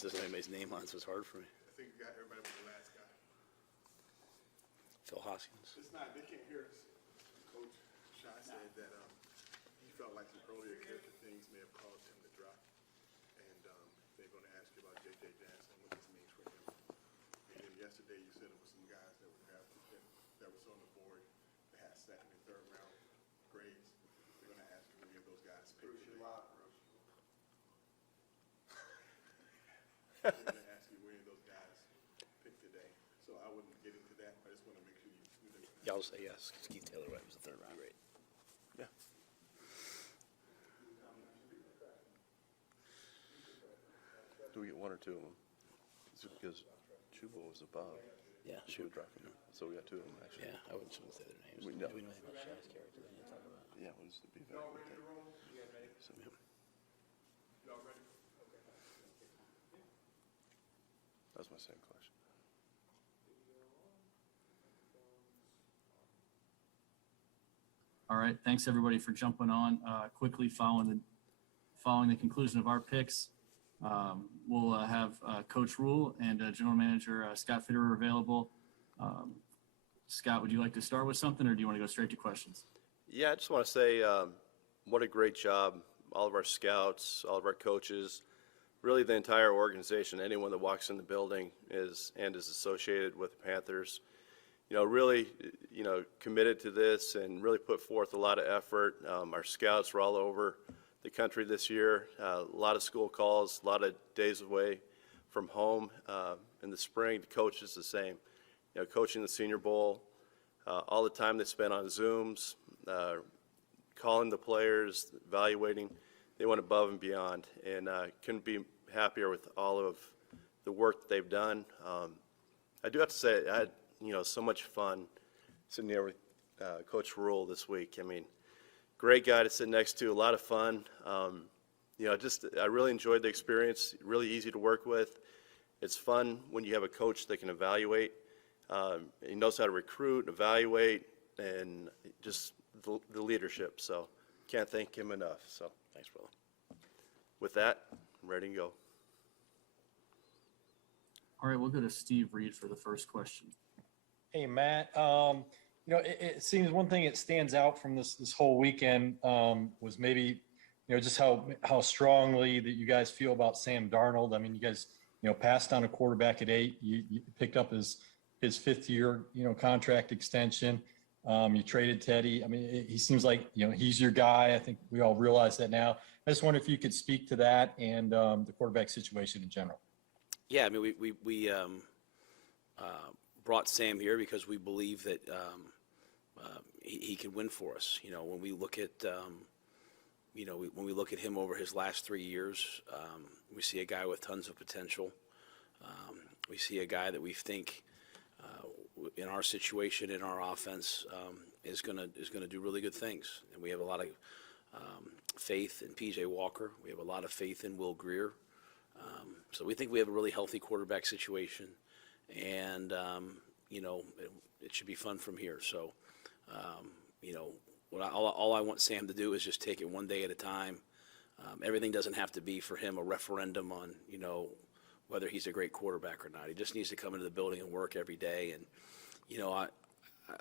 just doesn't have anybody's name on it, so it's hard for me. I think we got everybody but the last guy. Phil Hoskins. It's not, they can't hear us. Coach Shaw said that he felt like some earlier character things may have caused him to drop. And they're going to ask you about J.J. Jansen, what this means for him. And then yesterday you said it was some guys that were drafted that was on the board that had second and third round grades. They're going to ask you any of those guys picked today. They're going to ask you where those guys picked today. So I wouldn't get into that. I just want to make sure you knew that. Yeah, I'll say yes, because Keith Taylor Wright was the third round grade. Yeah. Do we get one or two of them? Because Chuba was above. Yeah, Chuba sure. drafted him. So we got two of them, actually. Yeah, I wouldn't say their names. We Do know. we know anything about Shaq's character that you talk about? Yeah, what is the be Y'all ready to roll? So, Yeah. Y'all ready? that was my same question. All right, thanks everybody for jumping on. Quickly following the conclusion of our picks, we'll have Coach Rhule and General Manager Scott Fitterer available. Scott, would you like to start with something, or do you want to go straight to questions? Yeah, I just want to say what a great job all of our scouts, all of our coaches, really the entire organization, anyone that walks in the building is associated with the Panthers, really, committed to this and really put forth a lot of effort. Our scouts were all over the country this year, a lot of school calls, a lot of days away from home. In the spring, the coaches the same, coaching the Senior Bowl, all the time they spent on Zooms, calling the players, evaluating. They went above and beyond, and couldn't be happier with all of the work that they've done. I do have to say, I had so much fun sitting there with Coach Rhule this week. I mean, great guy to sit next to, a lot of fun. I really enjoyed the experience, really easy to work with. It's fun when you have a coach that can evaluate. He knows how to recruit, evaluate, and just the leadership. So can't thank him enough. So Thanks, brother. with that, I'm ready to go. All right, we'll go to Steve Reed for the first question. Hey, Matt. It seems one thing that stands out from this whole weekend was maybe, just how strongly that you guys feel about Sam Darnold. I mean, you guys, passed on a quarterback at 8. You picked up his 5th year, contract extension. You traded Teddy. I mean, he seems like, he's your guy. I think we all realize that now. I just wonder if you could speak to that and the quarterback situation in general. Yeah, I mean, we brought Sam here because we believe that he can win for us. When we look at when we look at him over his last 3 years, we see a guy with tons of potential. We see a guy that we think in our situation, in our offense, is gonna do really good things. And we have a lot of faith in P.J. Walker. We have a lot of faith in Will Greer. So we think we have a really healthy quarterback situation, and it should be fun from here. So all I want Sam to do is just take it one day at a time. Everything doesn't have to be for him a referendum on whether he's a great quarterback or not. He just needs to come into the building and work every day. And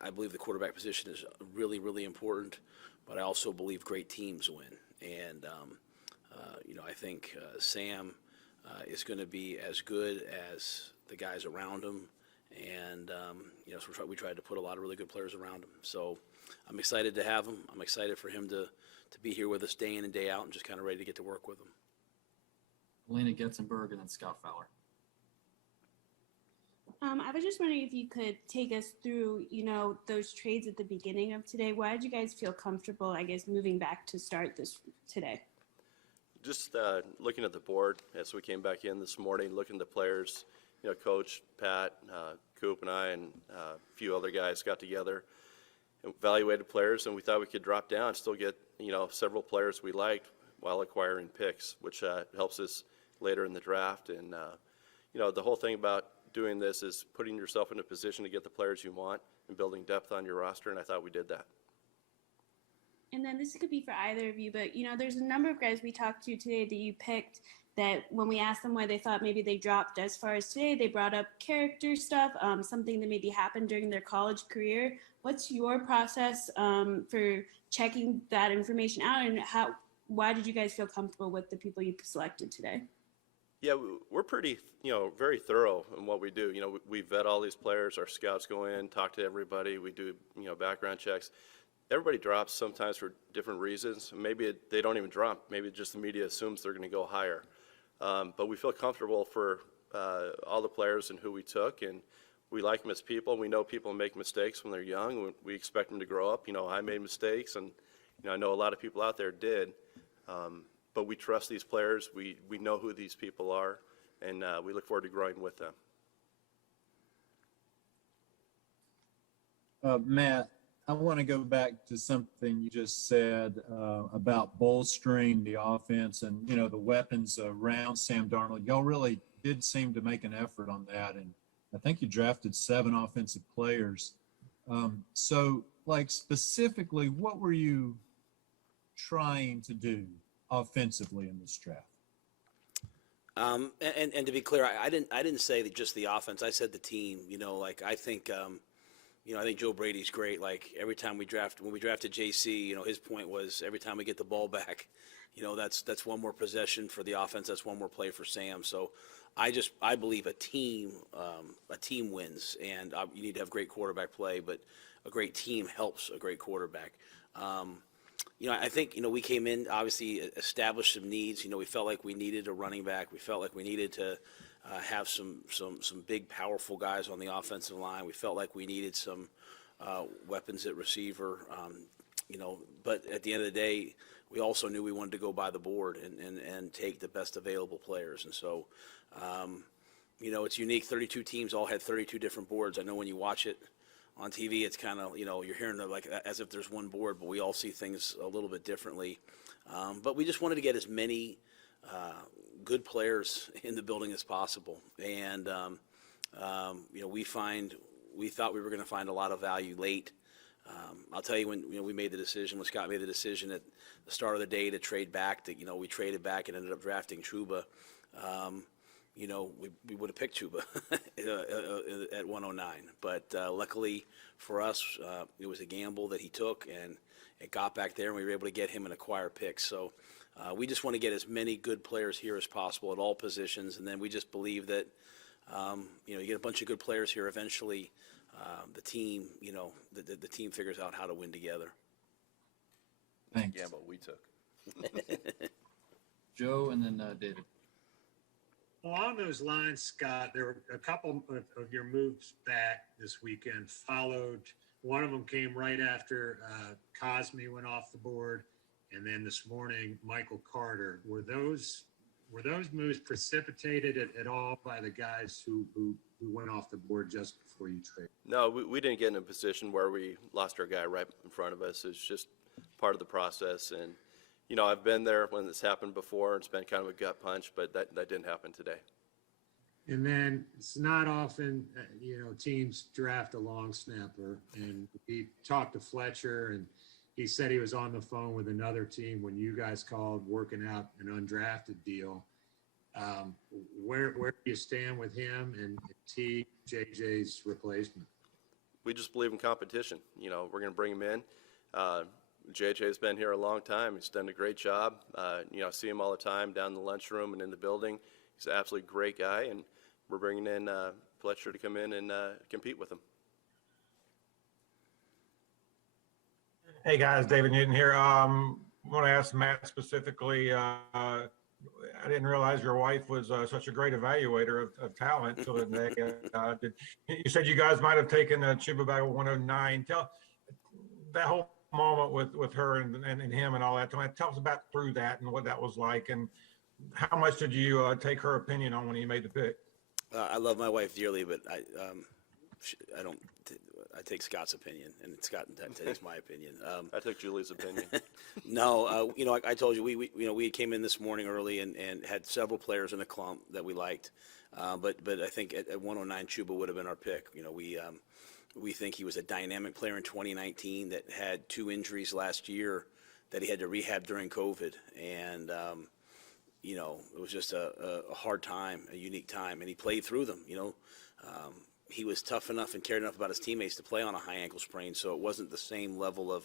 I believe the quarterback position is really, really important, but I also believe great teams win. And I think Sam is going to be as good as the guys around him, and so we tried to put a lot of really good players around him. So I'm excited to have him. I'm excited for him to be here with us day in and day out, and just kind of ready to get to work with him. Elena Getzenberg and then Scott Fowler. I was just wondering if you could take us through, those trades at the beginning of today. Why did you guys feel comfortable, I guess, moving back to start this today? Just looking at the board as we came back in this morning, looking at the players, Coach, Pat, Coop, and I, and a few other guys got together and evaluated players, and we thought we could drop down, still get, several players we liked while acquiring picks, which helps us later in the draft. And, the whole thing about doing this is putting yourself in a position to get the players you want and building depth on your roster, and I thought we did that. And then this could be for either of you, but, there's a number of guys we talked to today that you picked that when we asked them why they thought maybe they dropped as far as today, they brought up character stuff, something that maybe happened during their college career. What's your process for checking that information out, and why did you guys feel comfortable with the people you selected today? Yeah, we're pretty, very thorough in what we do. We vet all these players. Our scouts go in, talk to everybody. We do, background checks. Everybody drops sometimes for different reasons. Maybe they don't even drop. Maybe just the media assumes they're going to go higher. But we feel comfortable for all the players and who we took, and we like them as people. We know people make mistakes when they're young. We expect them to grow up. I made mistakes, and I know a lot of people out there did. But we trust these players. We know who these people are, and we look forward to growing with them. Matt, I want to go back to something you just said about bolstering the offense and, the weapons around Sam Darnold. Y'all really did seem to make an effort on that, and I think you drafted 7 offensive players. So, specifically, what were you trying to do offensively in this draft? And to be clear, I didn't say that just the offense. I said the team. I think I think Joe Brady's great. Like every time when we drafted JC, his point was every time we get the ball back, that's one more possession for the offense. That's one more play for Sam. So I believe a team wins, and you need to have great quarterback play, but a great team helps a great quarterback. I think, we came in, obviously established some needs. We felt like we needed a running back. We felt like we needed to have some big, powerful guys on the offensive line. We felt like we needed some weapons at receiver. But at the end of the day, we also knew we wanted to go by the board and take the best available players. And so, it's unique. 32 teams all had 32 different boards. I know when you watch it on TV, it's kind of, you're hearing it like as if there's one board, but we all see things a little bit differently. But we just wanted to get as many good players in the building as possible. And, we thought we were going to find a lot of value late. I'll tell you when we made the decision, when Scott made the decision at the start of the day to trade back, we traded back and ended up drafting Chuba. We would have picked Chuba at 109. But luckily for us, it was a gamble that he took, and it got back there, and we were able to get him and acquire picks. So we just want to get as many good players here as possible at all positions, and then we just believe that, you get a bunch of good players here eventually. The team, the team figures out how to win together. Thanks. Gamble we took. Joe, and then David. Along those lines, Scott, there were a couple of your moves back this weekend followed. One of them came right after Cosme went off the board, and then this morning, Michael Carter. Were those moves precipitated at all by the guys who went off the board just before you traded? No, we didn't get in a position where we lost our guy right in front of us. It's just part of the process. And, I've been there when this happened before. It's been kind of a gut punch, but that didn't happen today. And then it's not often, teams draft a long snapper. And he talked to Fletcher, and he said he was on the phone with another team when you guys called working out an undrafted deal. Where do you stand with him and JJ's replacement? We just believe in competition. We're going to bring him in. JJ's been here a long time. He's done a great job. I see him all the time down in the lunchroom and in the building. He's an absolutely great guy, and we're bringing in Fletcher to come in and compete with him. Hey guys, David Newton here. I want to ask Matt specifically. I didn't realize your wife was such a great evaluator of talent until today. You said you guys might have taken Chuba back at 109. Tell that whole moment with her and him and all that. Tell us about through that and what that was like, and how much did you take her opinion on when you made the pick? I love my wife dearly, but I don't. I take Scott's opinion, and Scott takes my opinion. I took Julie's opinion. No, I told you we came in this morning early and had several players in a clump that we liked, but I think at 109 Chuba would have been our pick. We think he was a dynamic player in 2019 that had 2 injuries last year that he had to rehab during COVID, and it was just a hard time, a unique time, and he played through them. He was tough enough and cared enough about his teammates to play on a high ankle sprain, so it wasn't the same level of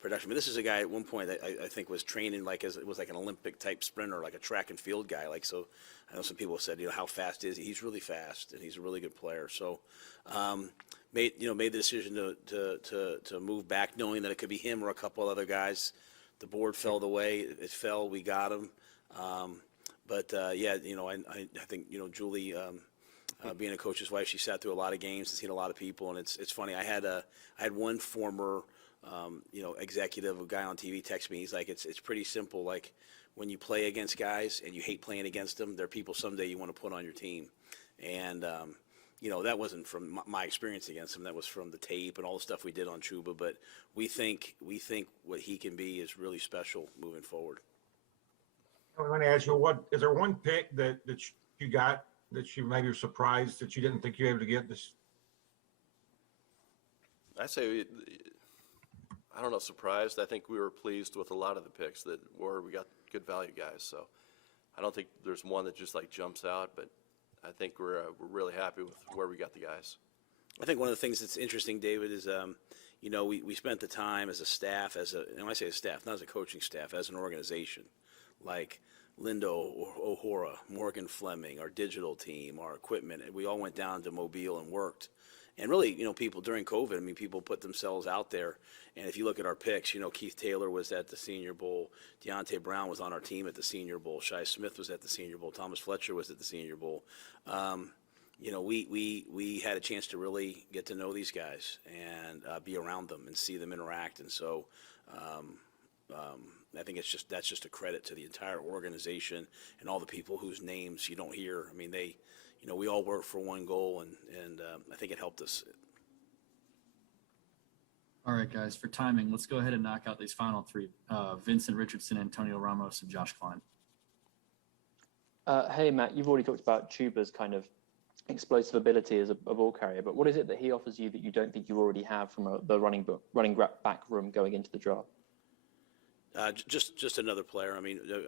production. But this is a guy at one point that I think was training it was like an Olympic type sprinter, like a track and field guy. Like, so I know some people said, how fast is he? He's really fast, and he's a really good player. So made the decision to move back, knowing that it could be him or a couple other guys. The board fell the way it fell. We got him. I think Julie. Being a coach's wife, she sat through a lot of games and seen a lot of people, and it's funny. I had one former executive, a guy on TV, text me. He's like, it's pretty simple. Like, when you play against guys and you hate playing against them, they're people someday you want to put on your team. And that wasn't from my experience against him. That was from the tape and all the stuff we did on Chuba. But we think what he can be is really special moving forward. I'm going to ask you, is there one pick that you got that you maybe were surprised that you didn't think you were able to get this? I say, I don't know, surprised. I think we were pleased with a lot of the picks where we got good value guys. So I don't think there's one that just like jumps out, but I think we're really happy with where we got the guys. I think one of the things that's interesting, David, is we spent the time as a staff, and when I say a staff, not as a coaching staff, as an organization, like Lindo O'Hora, Morgan Fleming, our digital team, our equipment, and we all went down to Mobile and worked. And really, people during COVID, people put themselves out there. And if you look at our picks, Keith Taylor was at the Senior Bowl. Deontay Brown was on our team at the Senior Bowl. Shai Smith was at the Senior Bowl. Thomas Fletcher was at the Senior Bowl. We had a chance to really get to know these guys and be around them and see them interact. And so I think that's just a credit to the entire organization and all the people whose names you don't hear. We all work for one goal, and I think it helped us. All right, guys, for timing, let's go ahead and knock out these final three. Vincent Richardson, Antonio Ramos, and Josh Klein. Hey, Matt, you've already talked about Chuba's kind of explosive ability as a ball carrier, but what is it that he offers you that you don't think you already have from the running back room going into the draft? Just another player.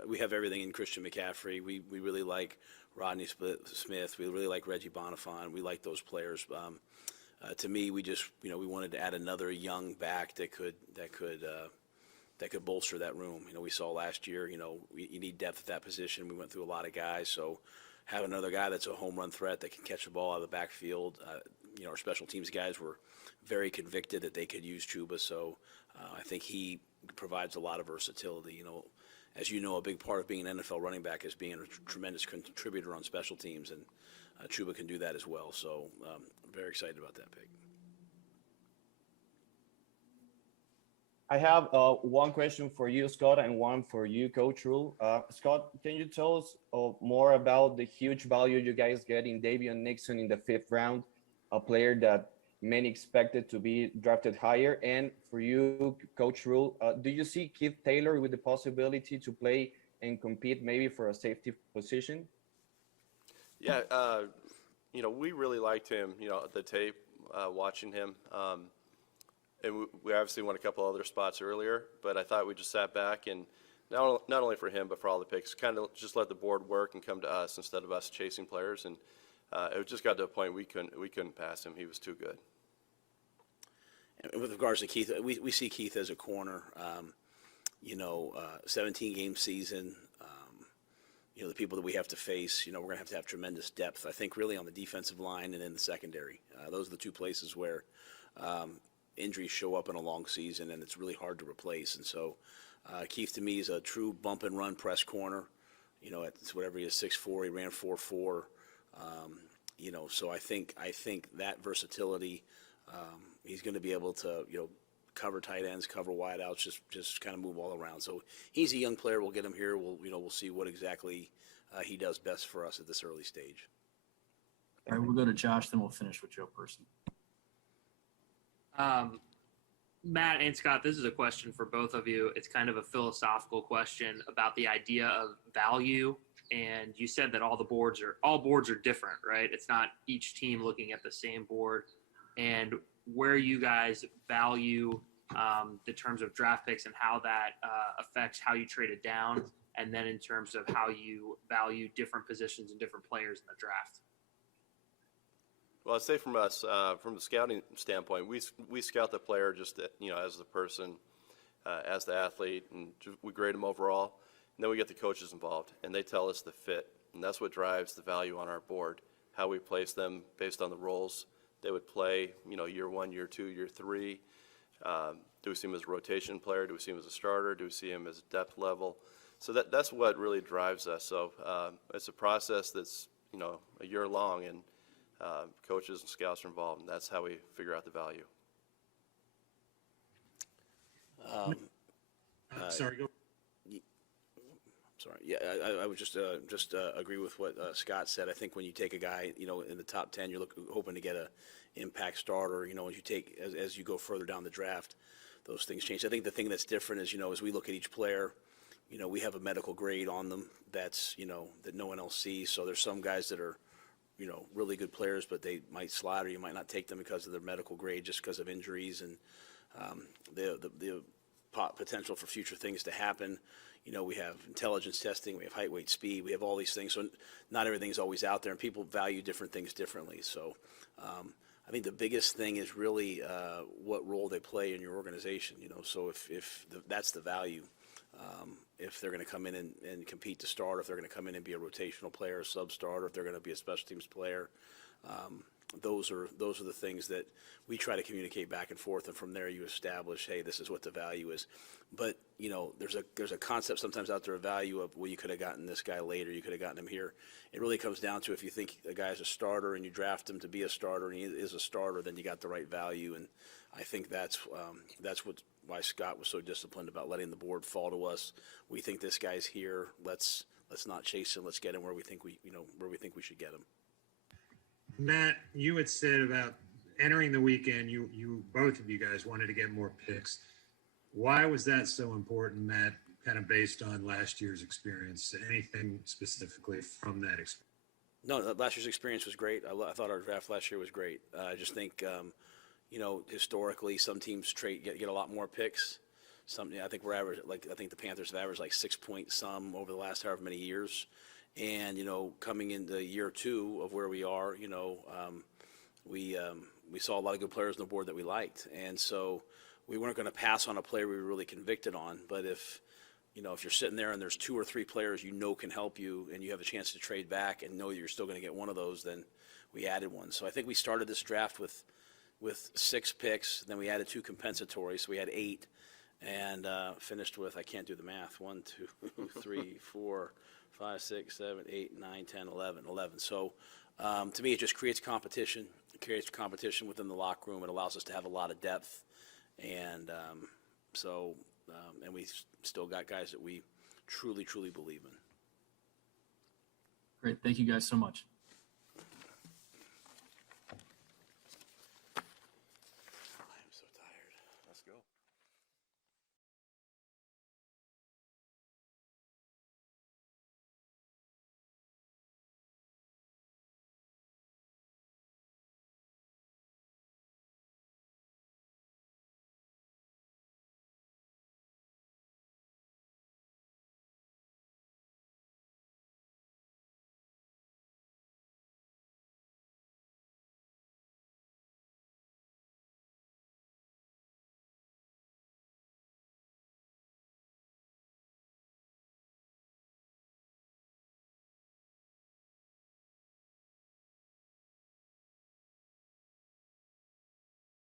We have everything in Christian McCaffrey. We really like Rodney Smith. We really like Reggie Bonifant. We like those players. To me, we wanted to add another young back that could bolster that room. We saw last year. You need depth at that position. We went through a lot of guys, so have another guy that's a home run threat that can catch the ball out of the backfield. Our special teams guys were very convicted that they could use Chuba, so I think he provides a lot of versatility. As you know, a big part of being an NFL running back is being a tremendous contributor on special teams, and Chuba can do that as well. So I'm very excited about that pick. I have one question for you, Scott, and one for you, Coach Rhule. Scott, can you tell us more about the huge value you guys get in Davion Nixon in the 5th round, a player that many expected to be drafted higher? And for you, Coach Rhule, do you see Keith Taylor with the possibility to play and compete maybe for a safety position? Yeah, we really liked him, the tape, watching him. And we obviously won a couple other spots earlier, but I thought we just sat back and not only for him, but for all the picks, kind of just let the board work and come to us instead of us chasing players. And it just got to a point we couldn't pass him. He was too good. And with regards to Keith, we see Keith as a corner. 17-game season. The people that we have to face, we're going to have tremendous depth. I think really on the defensive line and in the secondary. Those are the two places where injuries show up in a long season, and it's really hard to replace. And so Keith, to me, is a true bump and run press corner. It's whatever he is, 6'4", he ran 4.4. So I think that versatility, he's going to be able to, cover tight ends, cover wideouts, just kind of move all around. So he's a young player. We'll get him here. We'll see what exactly he does best for us at this early stage. All right, we'll go to Josh, then we'll finish with Joe Person. Matt and Scott, this is a question for both of you. It's kind of a philosophical question about the idea of value. And you said that all boards are different, right? It's not each team looking at the same board. And where you guys value the terms of draft picks and how that affects how you trade it down. and then in terms of how you value different positions and different players in the draft. Well, I'd say from us, from the scouting standpoint, we scout the player just, as the person, as the athlete, and we grade them overall. And then we get the coaches involved, and they tell us the fit. And that's what drives the value on our board, how we place them based on the roles they would play, year 1, year 2, year 3. Do we see him as a rotation player? Do we see him as a starter? Do we see him as a depth level? So that's what really drives us. So it's a process that's, a year long, and coaches and scouts are involved, and that's how we figure out the value. Sorry, go. Sorry. Yeah, I would just agree with what Scott said. I think when you take a guy, in the top 10, you're hoping to get a impact starter. As you go further down the draft, those things change. I think the thing that's different is, as we look at each player, we have a medical grade on them that's, that no one else sees. So there's some guys that are, really good players, but they might slide, or you might not take them because of their medical grade, just because of injuries and the potential for future things to happen. We have intelligence testing, we have height, weight, speed, we have all these things. So not everything's always out there, and people value different things differently. So I think the biggest thing is really what role they play in your organization. So if that's the value. If they're going to come in and compete to start, if they're going to come in and be a rotational player, a sub-starter, if they're going to be a special teams player, those are the things that we try to communicate back and forth, and from there you establish, hey, this is what the value is. But there's a concept sometimes out there of value of, well, you could have gotten this guy later, you could have gotten him here. It really comes down to, if you think a guy's a starter and you draft him to be a starter and he is a starter, then you got the right value. And I think that's why Scott was so disciplined about letting the board fall to us. We think this guy's here. Let's not chase him. Let's get him where we think we should get him. Matt, you had said about entering the weekend, you both of you guys wanted to get more picks. Why was that so important, Matt, kind of based on last year's experience? Anything specifically from that experience? No, last year's experience was great. I thought our draft last year was great. I just think, historically, some teams get a lot more picks. I think we're average. I think the Panthers have averaged 6 point some over the last however many years. And coming into year 2 of where we are, we saw a lot of good players on the board that we liked, and so we weren't going to pass on a player we were really convicted on. But if you're sitting there and there's 2 or 3 players can help you, and you have a chance to trade back and know you're still going to get one of those, then we added one. So I think we started this draft with 6 picks, then we added 2 compensatory, so we had 8, and finished with, I can't do the math, 1, 2, 3, 4, 5, 6, 7, 8, 9, 10, 11. So to me, it just creates competition. It creates competition within the locker room. It allows us to have a lot of depth. And and we still got guys that we truly, truly believe in. Great. Thank you guys so much.